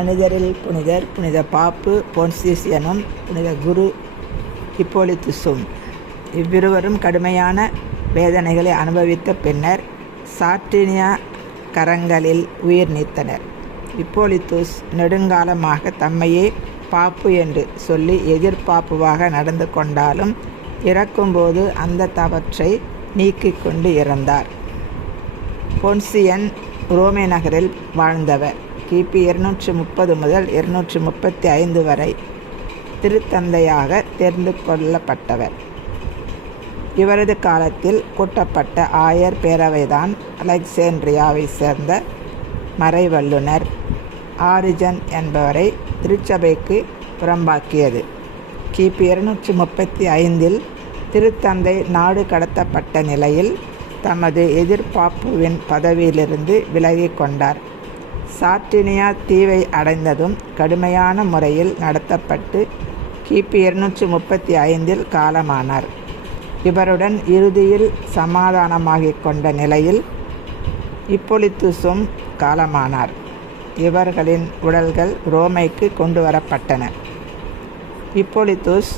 மனிதரில் புனிதர் புனித பாப்பு பொன்சிஸ் எனும் புனித குரு ஹிப்போலித்துசும் இவ்விருவரும் கடுமையான வேதனைகளை அனுபவித்த பின்னர் சாற்றினியா கரங்களில் உயிர் நீத்தனர். இப்போலித்துஸ் நெடுங்காலமாக தம்மையே பாப்பு என்று சொல்லி எதிர்பாப்புவாக நடந்து கொண்டாலும் இறக்கும்போது அந்த தவற்றை நீக்கிக் கொண்டு இறந்தார் பொன்சியன் ரோமே நகரில் வாழ்ந்தவர். கிபி இருநூற்றி முப்பது முதல் இருநூற்றி முப்பத்தி ஐந்து வரை திருத்தந்தையாக தேர்ந்து கொள்ளப்பட்டவர். இவரது காலத்தில் கூட்டப்பட்ட ஆயர் பேரவைதான் அலெக்சாண்ட்ரியாவை சேர்ந்த மறைவல்லுனர் ஆரிஜன் என்பவரை திருச்சபைக்கு புறம்பாக்கியது. கிபி இருநூற்றி முப்பத்தி ஐந்தில் திருத்தந்தை நாடு கடத்தப்பட்ட நிலையில் தமது எதிர்பாப்புவின் பதவியிலிருந்து விலகி கொண்டார் சாட்டினியா தீவை அடைந்ததும் கடுமையான முறையில் நடத்தப்பட்டு கிபி இருநூற்றி முப்பத்தி ஐந்தில் காலமானார். இவருடன் இறுதியில் சமாதானமாகிக் கொண்ட நிலையில் இப்பொலித்துசும் காலமானார். இவர்களின் உடல்கள் ரோமைக்கு கொண்டு வரப்பட்டன. இப்பொலித்துஸ்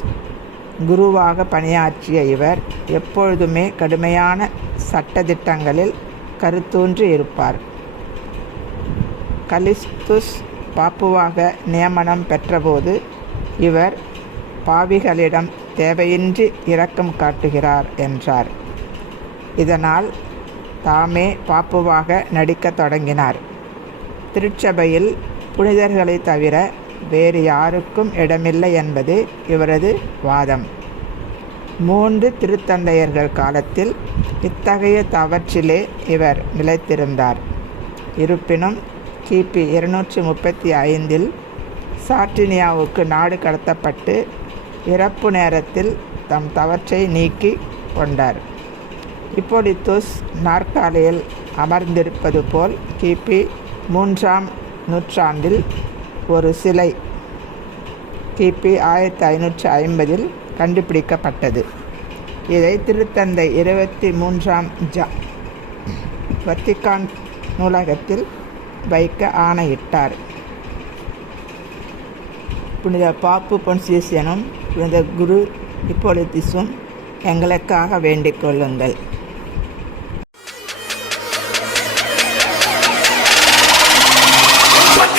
குருவாக பணியாற்றிய இவர் எப்பொழுதுமே கடுமையான சட்டத்திட்டங்களில் கருத்தூன்றி இருப்பார். கலிஸ்துஸ் பாப்புவாக நியமனம் பெற்றபோது இவர் பாவிகளிடம் தேவையின்றி இரக்கம் காட்டுகிறார் என்றார். இதனால் தாமே பாப்புவாக நடிக்கத் தொடங்கினார். திருச்சபையில் புனிதர்களை தவிர வேறு யாருக்கும் இடமில்லை என்பது இவரது வாதம். மூன்று திருத்தந்தையர்கள் காலத்தில் இத்தகைய தவற்றிலே இவர் நிலைத்திருந்தார். இருப்பினும் கிபி இருநூற்றி முப்பத்தி ஐந்தில் சாட்டினியாவுக்கு நாடு கடத்தப்பட்டு இறப்பு நேரத்தில் தம் தவற்றை நீக்கி கொண்டார். இப்பொலித்துஸ் நாற்காலியில் அமர்ந்திருப்பது போல் கிபி மூன்றாம் நூற்றாண்டில் ஒரு சிலை கிபி ஆயிரத்தி ஐநூற்றி ஐம்பதில் கண்டுபிடிக்கப்பட்டது. இதை திருத்தந்தை இருபத்தி மூன்றாம் ஜா வத்திகான் நூலகத்தில் வைக்க ஆணையிட்டார். புனித பாப்பு பொன்சியனும் புனித குரு இப்பொலித்திஸும் எங்களுக்காக வேண்டிக் கொள்ளுங்கள்.